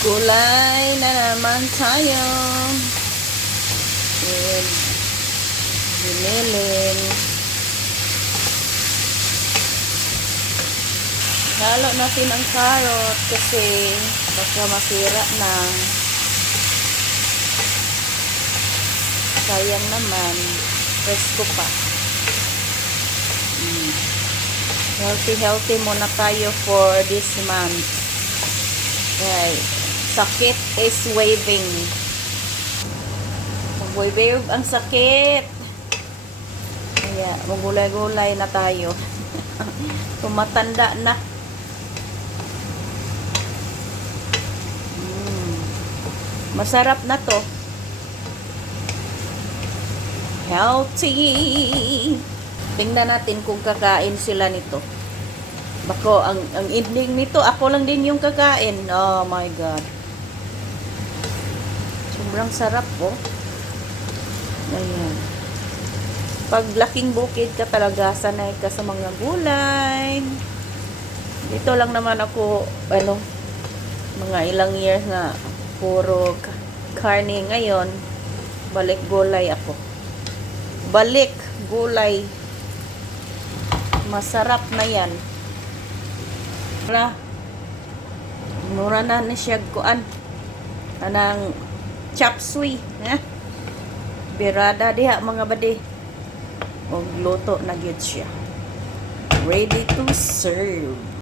Gulay na naman tayo. With giniling. Halo natin ang carrot kasi baka masira na. Sayang naman. Presko pa. Healthy muna tayo for this month. Okay. Sakit is waving. Mag-wave ang sakit. Kaya, magulay-gulay na tayo. Tumatanda na. Masarap na to. Healthy. Tingnan natin kung kakain sila nito. Bako, ang ending nito, ako lang din yung kakain. Oh my God. Sobrang sarap po. Ayan. Pag laking bukid ka talaga, sanay ka sa mga gulay. Dito lang naman ako, mga ilang years na puro karne. Ngayon, balik gulay ako. Balik gulay. Masarap na yan. Mura na ni siya kuan. Anang chop suey. Birada diha mga badi. Og luto na gyud siya. Ready to serve.